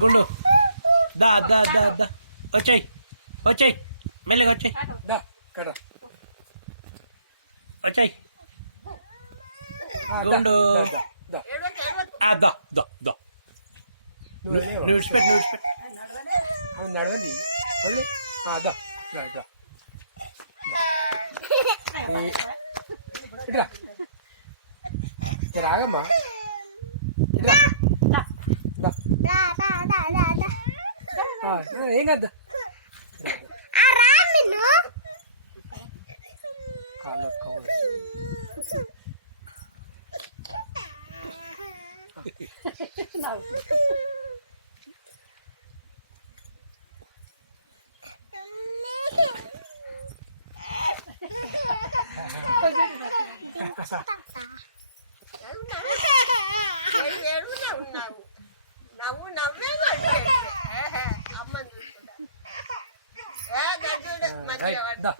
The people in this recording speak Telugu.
గుండు దా దా దా దా వచ్చాయి వచ్చాయి మెల్లగా వచ్చాయి దా కడ వచ్చాయి గుండు దా దా దా దా నువ్వు విడిచిపెట్టు నడవండి దా దా ఇట్రా రాగమ్మా ఇట్రా ఏం కదా కాళ్ళు నవ్వు నవ్వే అమ్మని చూసుకుంటా మంచిగా